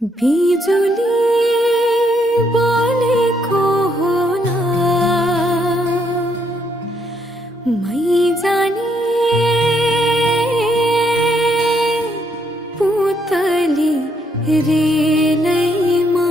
बिजुली बोलेको होला मै जाने पुतली रेलैमा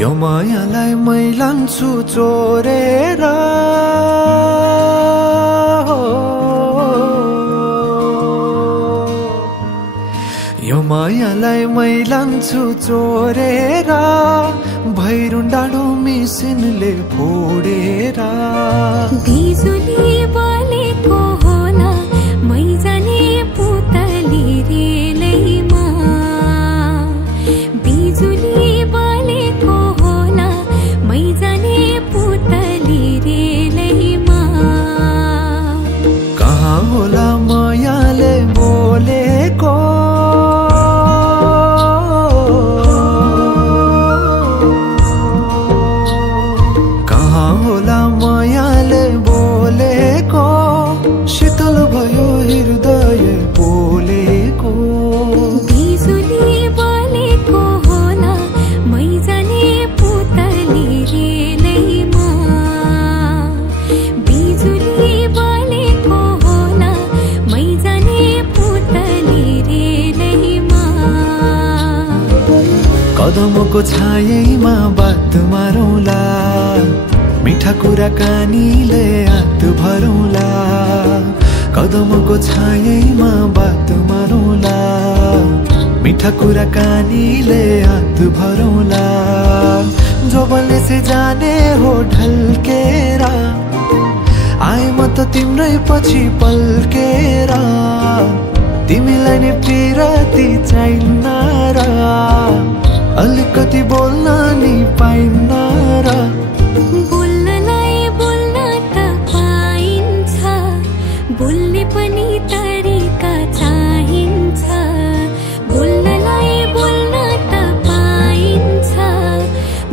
यो मायालाई मै लान्छु चोरेर यो मायालाई मै लान्छु चोरेर भैरुन डाँडो मिसिनले फोडेर बिजुली बोलेको होला मै जाने पुतली रेलैमा बिजुली बोलेको होला मै जाने पुतली रेलैमा कहाँ होला मायाले बोलेको कहाँ होला मायाले बोलेको शीतल भयो हृदय बोलेको बिजुली बोलेको होला मै जाने पुतली रेलैमा बिजुली बोलेको होला मै जाने पुतली रेलैमा कदमको छायैमा बात मारौला मिठा कुराकानीले हात भरौला कदमको छायैमा बात मारौला मिठा कुराकानीले हात भरौला जोबलले से जाने हो ढल्केर आए म त तिम्रै पछि पल्केर तिमीलाई नि पिरती चाहिन्न र अलिकति बोल्न नि पाइन्न र बोल्नलाई बोल्न त पाइन्छ बोल्ने पनि तरिका चाहिन्छ बोल्नलाई बोल्न त पाइन्छ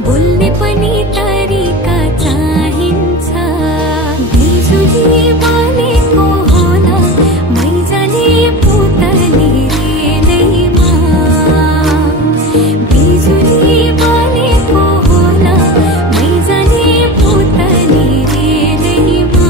बोल्ने पनि तरिका चाहिन्छ बिजुली बोलेको होला मै जाने पुतली रेलैमा बिजुली बोलेको होला मै जाने पुतली रेलैमा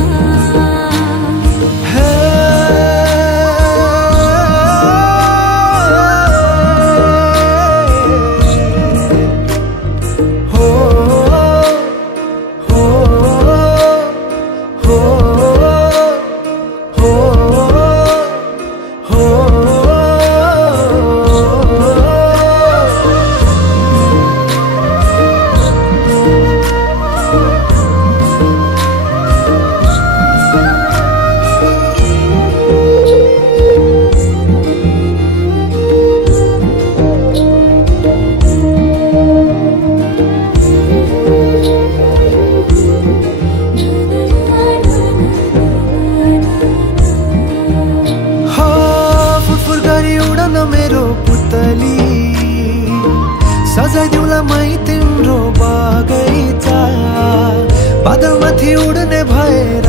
मेरो पुतली सजाइदिउला मै तिम्रो बगैँचा बादलमाथि उड्ने भएर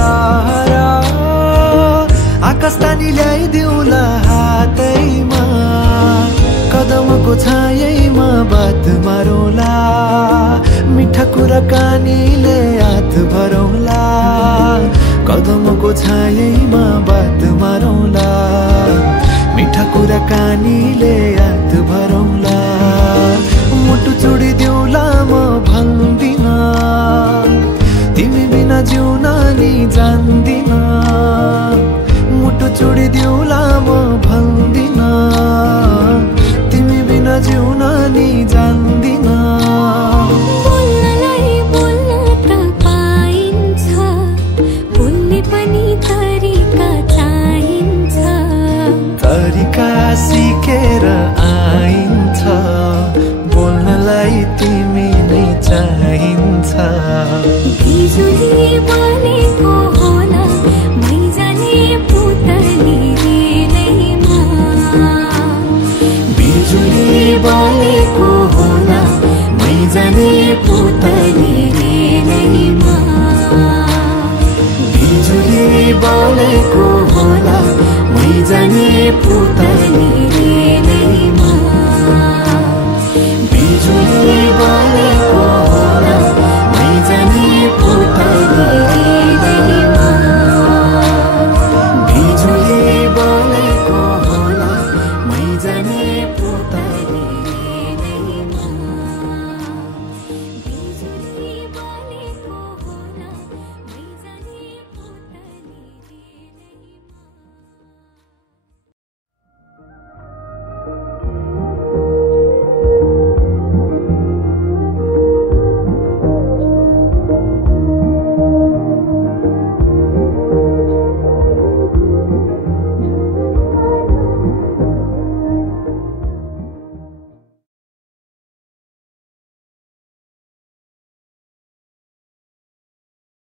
आकाश तानी ल्याइदिउला हातैमा कदमको छायैमा बात मारौला मिठा कुराकानीले हात भरौला कदमको छायैमा बात मारौला मिठा कुराकानीले हात भरौला मुटु चुडिदिउला म भन्दिन तिमी बिना जिउन नि जान्दिन मुटु चुडिदिउला म भन्दिन तिमी बिना जिउन नि जान्दिन बोल्नलाई बोल्न त पाइन्छ बोल्ने पनि तरिका चाहिन्छ तरिका सिकेर आइन्छ बोल्नलाई तिमी नै चाहिन्छ बिजुली बोलेको होला मै जाने पुतली बोलेको होला मै जाने पुतली